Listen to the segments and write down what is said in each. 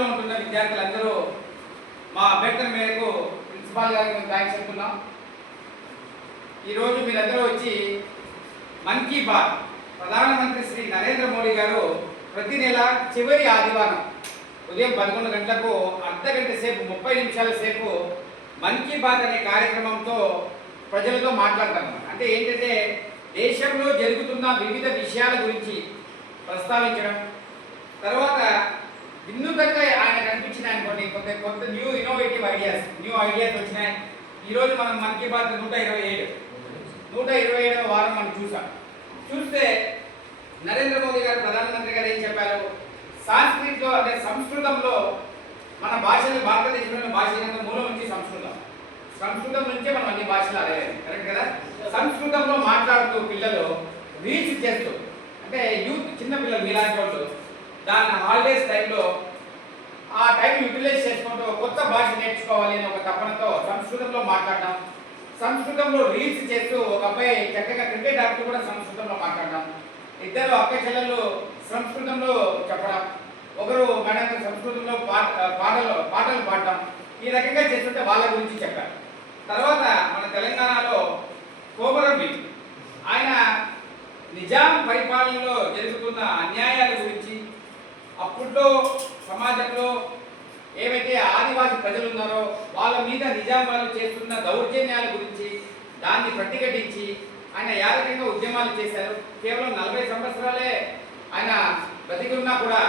హాస్టల్లో ఉంటున్న విద్యార్థులందరూ మా అభ్యర్థన మేరకు ప్రిన్సిపాల్ గారికి మేము థ్యాంక్స్ చెప్తున్నాం. ఈరోజు మీరందరూ వచ్చి మన్ కీ బాత్ ప్రధానమంత్రి శ్రీ నరేంద్ర మోడీ గారు ప్రతి నెల చివరి ఆదివారం ఉదయం 11 గంటలకు అర్ధగంట సేపు 30 నిమిషాల సేపు మన్ కీ బాత్ అనే కార్యక్రమంతో ప్రజలతో మాట్లాడతాం. అంటే ఏంటంటే దేశంలో జరుగుతున్న వివిధ విషయాల గురించి ప్రస్తావించడం, తర్వాత వినూతంగా ఆయన కనిపించిన కొన్ని కొత్త న్యూ ఇన్నోవేటివ్ ఐడియాస్ వచ్చినాయి. ఈరోజు మనం మన్ కీ బాత్ 127వ వారం మనం చూస్తే నరేంద్ర మోదీ గారు ప్రధానమంత్రి గారు ఏం చెప్పారు, సాంస్కృతిలో అంటే సంస్కృతంలో మన భాషలు భారతదేశంలో భాషలంగా మూలం నుంచి సంస్కృతం నుంచే మనం అన్ని భాషలు అడగాలి, కరెక్ట్ కదా. సంస్కృతంలో మాట్లాడుతూ పిల్లలు రీల్స్ చేస్తూ, అంటే యూత్ చిన్న పిల్లలు మీలాంటి వాళ్ళు దాని హాలిడేస్ టైంలో ఆ టైం యూటిలైజ్ చేసుకుంటూ కొత్త భాష నేర్చుకోవాలి అని ఒక తపనతో సంస్కృతంలో మాట్లాడడం, సంస్కృతంలో రీల్స్ చేస్తూ ఒక అబ్బాయి చక్కగా క్రికెట్ ఆడుతూ కూడా సంస్కృతంలో మాట్లాడడం, ఇద్దరు అక్క చెల్లెళ్ళు సంస్కృతంలో చెప్పడం, ఒకరు మేడం సంస్కృతంలో పాటలు పాడడం, ఈ రకంగా చేస్తుంటే వాళ్ళ గురించి చెప్పారు. తర్వాత మన తెలంగాణలో కోమరం ఆయన నిజాం పరిపాలనలో జరుగుతున్న అన్యాయాల గురించి, అప్పట్లో సమాజంలో ఏవైతే ఆదివాసి ప్రజలు ఉన్నారో వాళ్ళ మీద నిజాం వాళ్ళు చేస్తున్న దౌర్జన్యాల గురించి దాన్ని ప్రతిఘటించి ఆయన యాదకంగా ఉద్యమాలు చేశారు. కేవలం 40 సంవత్సరాలే ఆయన బతికున్నా కూడా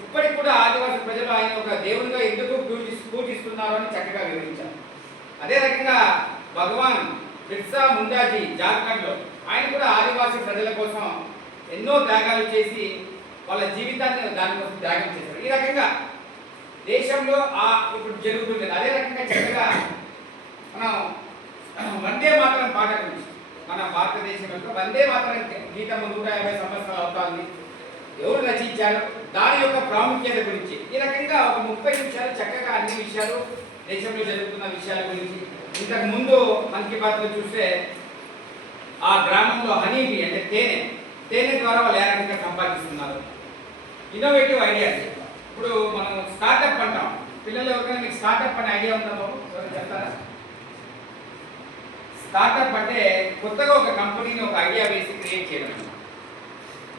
ఇప్పటికి కూడా ఆదివాసి ప్రజలు ఆయన ఒక దేవునిగా ఎందుకు పూజిస్తున్నారు అని చక్కగా వివరించారు. అదే రకంగా భగవాన్ బిర్సా ముండాజీ జార్ఖండ్లో ఆయన కూడా ఆదివాసీ ప్రజల కోసం ఎన్నో త్యాగాలు చేసి వాళ్ళ జీవితాన్ని దానికోసం త్యాగం చేశారు. ఈ రకంగా దేశంలో ఇప్పుడు జరుగుతుంది. అదే రకంగా చక్కగా మనం వందే మాతరం పాట గురించి, మన భారతదేశం యొక్క వందే మాతరం గీతం 150 సంవత్సరాలు అవుతుంది, ఎవరు రచించారు, దాని యొక్క ప్రాముఖ్యత గురించి ఈ రకంగా ఒక 30 నిమిషాలు చక్కగా అన్ని విషయాలు దేశంలో జరుగుతున్న విషయాల గురించి. ఇంతకు ముందు మన్ కీ బాత్లో చూస్తే ఆ గ్రామంలో హనీబీ అంటే తేనె ద్వారా వాళ్ళు ఏ రకంగా సంపాదిస్తున్నారు, ఇన్నోవేటివ్ ఐడియాస్. ఇప్పుడు మనం స్టార్టప్ అంటాం, పిల్లలు ఎవరికైనా మీకు స్టార్టప్ అనే ఐడియా ఉందా బాబు, ఎవరు చెప్తారా? స్టార్టప్ అంటే కొత్తగా ఒక కంపెనీని ఒక ఐడియా వేసి క్రియేట్ చేయడం.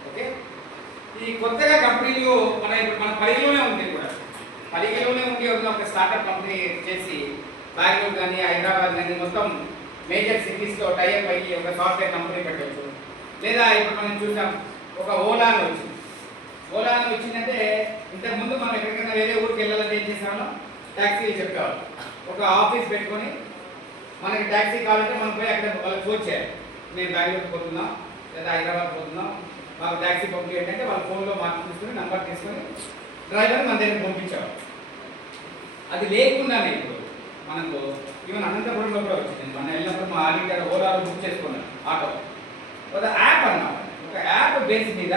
ఓకే, ఈ కొత్తగా కంపెనీలు మన పరిధిలోనే ఉంది, కూడా పరిధిలోనే ఉండి ఒక స్టార్టప్ కంపెనీ చేసి బెంగళూరు కానీ హైదరాబాద్ కానీ మొత్తం మేజర్ సిటీస్లో టైఅప్ అయ్యి ఒక సాఫ్ట్వేర్ కంపెనీ పెట్టవచ్చు. లేదా ఇప్పుడు మనం చూసాం ఒక ఓలా అని వచ్చిందంటే ఇంతకుముందు మనం ఎక్కడికైనా వేరే ఊరికి వెళ్ళాలంటే ఏం చేసామో ట్యాక్సీలు చెప్పేవాళ్ళు. ఒక ఆఫీస్ పెట్టుకొని మనకి ట్యాక్సీ కావాలంటే మనం పోయి అక్కడ వాళ్ళకి ఫోన్ చేయాలి, మేము బెంగళూరుకి పోతున్నాం లేదా హైదరాబాద్ పోతున్నాం, మాకు ట్యాక్సీ పంపించండి అంటే వాళ్ళ ఫోన్లో మార్క్ తీసుకొని నంబర్ తీసుకొని డ్రైవర్ మన దగ్గర పంపించేవాళ్ళు. అది లేకుండానే ఇప్పుడు మనకు ఈవెన్ అనంతపురంలో కూడా వచ్చింది. మన వెళ్ళినప్పుడు మా ఆర్డీ గారు ఓలాలో బుక్ చేసుకున్నాను ఆటో. ఒక యాప్ అన్నమాట, ఒక యాప్ బేస్ మీద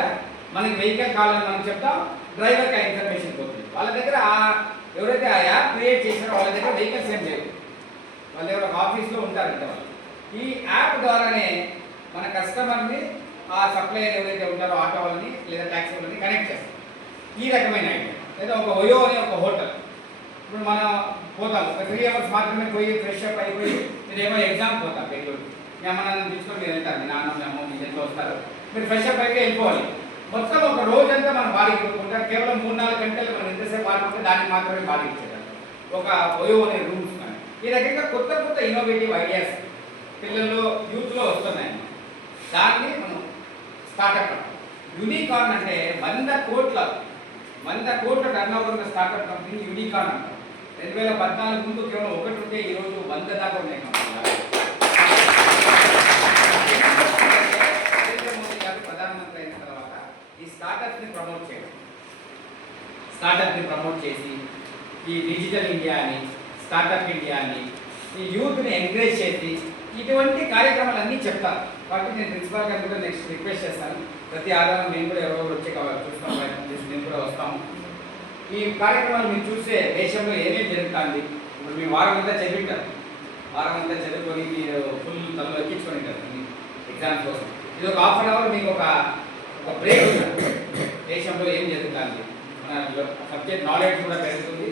మనకి వెహికల్ కావాలని మనం చెప్తాం, డ్రైవర్కి ఆ ఇన్ఫర్మేషన్ పోతుంది. వాళ్ళ దగ్గర ఎవరైతే ఆ యాప్ క్రియేట్ చేశారో వాళ్ళ దగ్గర వెహికల్స్ ఏం లేవు, వాళ్ళ దగ్గర ఒక ఆఫీస్లో ఉంటారంటే వాళ్ళు. ఈ యాప్ ద్వారానే మన కస్టమర్ని ఆ సప్లయర్ ఎవరైతే ఉంటారో ఆటో వాళ్ళని లేదా ట్యాక్సీ వాళ్ళని కనెక్ట్ చేస్తారు. ఈ రకమైన ఐడియా. లేదా ఒక ఓయో అనే ఒక హోటల్, ఇప్పుడు మనం పోతాం ఒక 3 అవర్స్ మాత్రమే పోయి ఫ్రెష్ అప్ అయిపోయి మీరేమో ఎగ్జామ్ పోతాం బెంగళూరు, మీ అమ్మ నాన్న తీసుకొని మీరు వెళ్తారు, మీ నాన్న మీ అమ్మ మీ ఇంట్లో వస్తారు, మీరు ఫ్రెష్ అప్ అయితే వెళ్ళిపోవాలి. మొత్తం ఒక రోజంతా మనం బాడీకి ఇవ్వకుండా కేవలం 3-4 గంటలు మనం ఎంతసేపు వాడుకుంటే దానికి మాత్రమే బాడీకి ఇచ్చేదాం. ఒక ఓయో అనే రూమ్స్ కానీ ఈ రకంగా కొత్త ఇన్నోవేటివ్ ఐడియాస్ పిల్లల్లో యూత్లో వస్తున్నాయి. దాన్ని మనం స్టార్టప్ అంటాం. యూనికార్న్ అంటే 100 కోట్ల టర్న్ ఓవర్ ఉన్న స్టార్టప్ కంపెనీ యూనికార్న్ అంటాం. 2014 ముందు కేవలం 1 ఉంటే ఈరోజు 100 దాకా ఉన్నాయి కంపెనీలు. నరేంద్ర మోదీ గారు ప్రధానమంత్రి అయిన తర్వాత ఈ స్టార్టప్ని ప్రమోట్ చేసి ఈ డిజిటల్ ఇండియా అని స్టార్టప్ ఇండియా అని ఈ యూత్ని ఎంకరేజ్ చేసి ఇటువంటి కార్యక్రమాలన్నీ చెప్తారు. కాబట్టి నేను ప్రిన్సిపాల్ గారిని కూడా నెక్స్ట్ రిక్వెస్ట్ చేస్తాను, ప్రతి ఆధారం మేము కూడా ఎవరో వచ్చే కావాలి చూస్తాం, ప్రయత్నం చేసి మేము కూడా వస్తాము. ఈ కార్యక్రమాలు మీరు చూస్తే దేశంలో ఏమేమి జరుగుతుంది. ఇప్పుడు మీ వారం అంతా చదువుకొని మీరు ఫుల్ తనలో ఎక్కించుకొని కదా ఎగ్జామ్స్ కోసం. ఇది ఒక ½ అవర్ మీకు ఒక బ్రేక్ ఉంటుంది. దేశంలో ఏం జరుగుతుంది, మన మన సబ్జెక్ట్ నాలెడ్జ్ కూడా పెరుగుతుంది.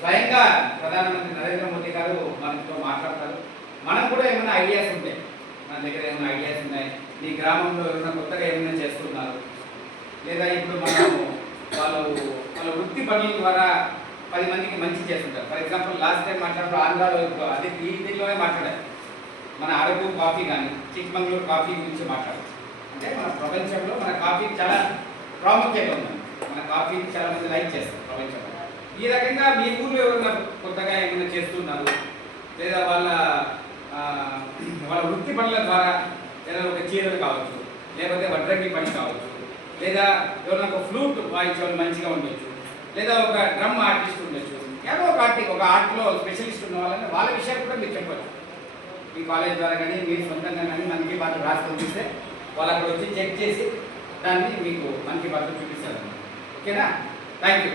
స్వయంగా ప్రధానమంత్రి నరేంద్ర మోదీ గారు మనతో మాట్లాడతారు. మనం కూడా ఏమైనా ఐడియాస్ ఉంటాయి, మన దగ్గర ఏమైనా ఐడియాస్ ఉన్నాయి, ఈ గ్రామంలో ఏమైనా కొత్తగా ఏమైనా చేస్తున్నారు, లేదా ఇప్పుడు మనం వాళ్ళ వృత్తి పనుల ద్వారా 10 మందికి మంచి చేస్తుంటారు. ఫర్ ఎగ్జాంపుల్ లాస్ట్ టైం మాట్లాడుతూ ఆంధ్రాలో అదే దీనిలోనే మాట్లాడారు. మన అరకు కాఫీ కానీ చిక్మంగళూరు కాఫీ గురించి మాట్లాడారు. అంటే మన ప్రపంచంలో మన కాఫీకి చాలా ప్రాముఖ్యత ఉంది. మన కాఫీని చాలా మంది లైక్ చేస్తారు ప్రపంచంలో. ఈ రకంగా మీ ఊళ్ళో ఎవరైనా కొత్తగా ఏమైనా చేస్తున్నారు, లేదా వాళ్ళ వృత్తి పనుల ద్వారా ఏదైనా ఒక చీరలు కావచ్చు, లేకపోతే వడ్రంగి పని కావచ్చు, లేదా ఎవరైనా ఒక ఫ్లూట్ వాయించడం మంచిగా ఉండొచ్చు, లేదా ఒక డ్రమ్ ఆర్టిస్ట్ ఉండొచ్చు, ఏదో ఒక ఆర్ట్లో స్పెషలిస్ట్ ఉన్న వాళ్ళ విషయాలు కూడా మీరు చెప్పచ్చు. మీ కాలేజ్ ద్వారా కానీ మీరు సొంతంగా కానీ మనకి బాగా రాసి పంపిస్తే వాళ్ళు అక్కడ వచ్చి చెక్ చేసి దాన్ని మీకు మనకి బాగా చూపిస్తారు. ఓకేనా? Thank you.